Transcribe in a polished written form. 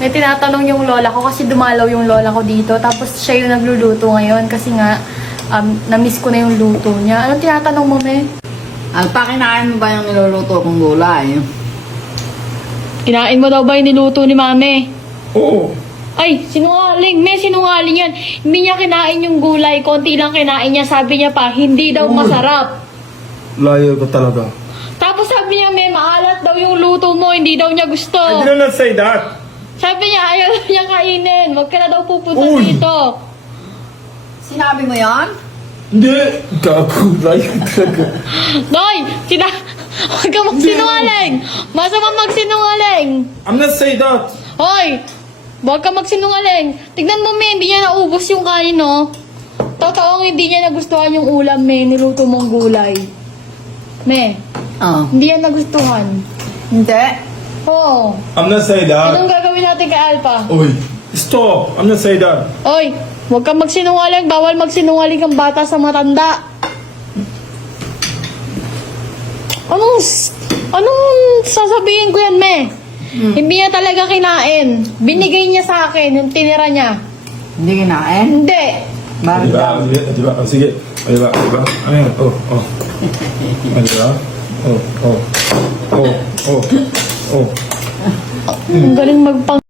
May tinatanong yung lola ko kasi dumalaw yung lola ko dito. Tapos siya yung nagluluto ngayon kasi nga na-miss ko na yung luto niya. Anong tinatanong mo, me? Alpa, kinain mo ba yung niluluto kong gulay? Kinain mo daw ba yung niluto ni mami? Oo. Ay, sinungaling. May sinungaling yan. Hindi niya kinain yung gulay. Konti lang kinain niya. Sabi niya pa, hindi daw masarap. Liar ka talaga. Tapos sabi niya, may maalat daw yung luto mo. Hindi daw niya gusto. I did not say that. Sabi niya, ayaw niya kainin. Huwag ka na daw pupunta Uy! dito. Sinabi mo yan? Hindi. Gago. Liar ka talaga. Noy! Huwag ka magsinungaling! Masama magsinungaling! I'm not say that. Hoy! Huwag ka magsinungaling! Tignan mo, me, hindi niya naubos yung kain, no? Totoong hindi niya nagustuhan yung ulam, me. Niluto mong gulay. Me, Oo. hindi yan nagustuhan. Hindi. Oo. I'm not say Anong that. gagawin natin kay Alpha? Oy. Stop. I'm not say that. Hoy! Huwag kang magsinungaling. Bawal magsinungaling ang bata sa matanda. Anong sasabihin ko yan, me? Hindi niya talaga kinain. Binigay niya sa akin yung tinira niya. Hindi kinain? Hindi. Bakit Di ba? daw? Di ba? Sige. Di ba? Di ba? Ayan. Oh. Oh. Di ba? Oh. Oh. Oh. Oh. Oh. Ang galing magpang...